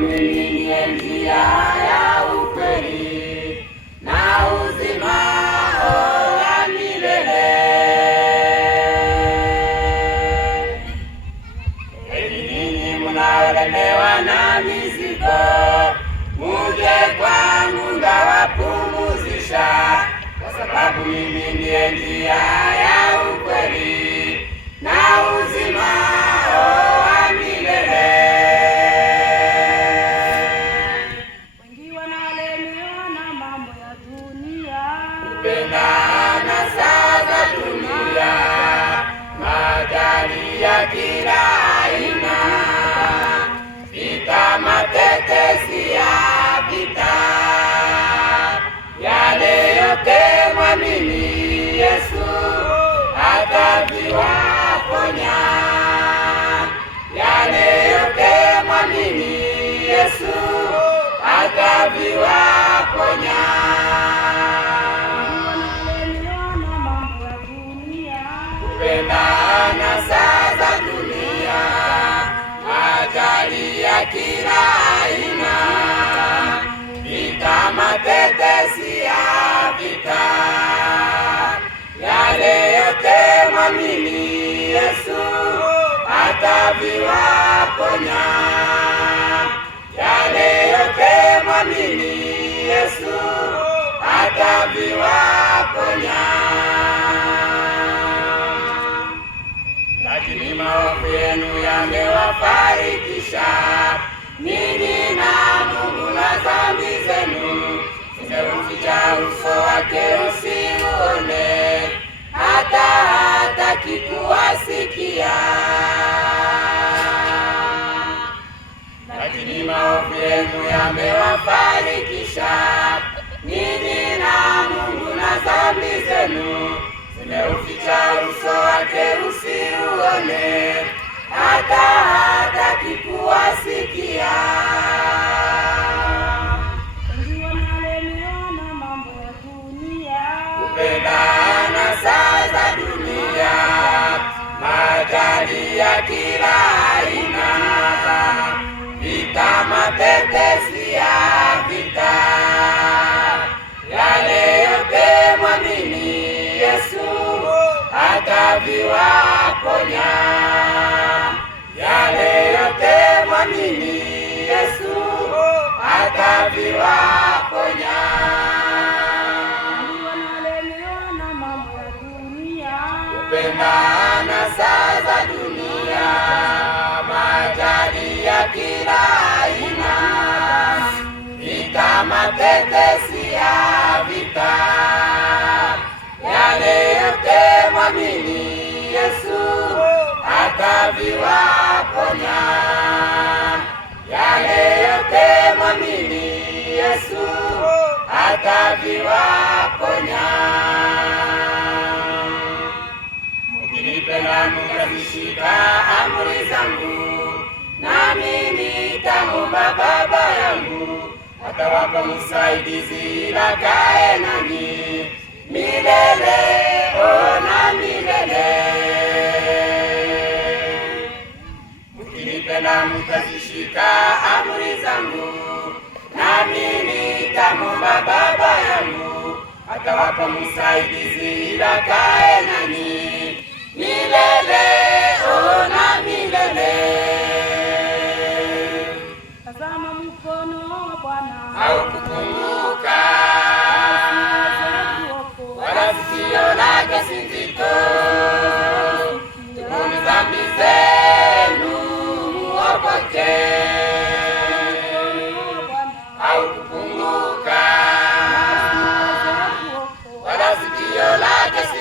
mimi ndiye njia ya ukweli na uzima wa milele. Enyi ninyi mnaolemewa na mizigo, muje kwangu nitawapumzisha, kwa sababu mimi ndiye njia ya ukweli na uzima wa milele. Wengi wanalemewa na mambo ya dunia, kupenda anasa za dunia, majali ya kila aina, vita, matetesi ya vita. Yale yote mwamini Yesu ataviwaponya. Yale yote mwamini Yesu ataviwaponya. wanalemewa na mambo ya dunia, Kupenda anasa za dunia, majali ya kila aina, vita, matetesi ya vita. Yale yote mwamini Yesu ataviwaponya. Yale yote mwamini Yesu ataviwaponya. Lakini maovu yenu yamewafarikisha ninyi na Mungu, na dhambi zenu zimeuficha uso wake usiuone, hata hataki kuwasikia. Lakini maovu yenu yamewafarikisha ninyi na Mungu, na dhambi zenu zimeuficha uso wake usiuone, hata hataki kuwasikia. wengi wanalemewa na mambo ya dunia, Kupenda anasa za dunia, majali ya kila aina, vita, matetesi ya vita. Yale yote mwamini Yesu ataviwaponya. Yale yote mwamini Yesu ataviwaponya. wanalemewa na mambo ya dunia, Kupenda anasa za dunia, majali ya kila aina, vita, matetesi ya vita. Yale yote mwamini Yesu ataviwaponya. Yale yote mwamini Yesu ataviwaponya. Mkinipenda mkazishika amri zangu, nami nitamwomba Baba yangu, atawapa msaidizi akae nanyi milele, na milele. Mkinipenda mkazishika amri zangu, nami nitamwomba Baba yangu, atawapa msaidizi akae nanyi milele, na milele. tazama mkono wa Bwana Haukupunguka, wala sikio lake si zito. Tubuni dhambi zenu muokoke. Haukupunguka, wala sikio lake si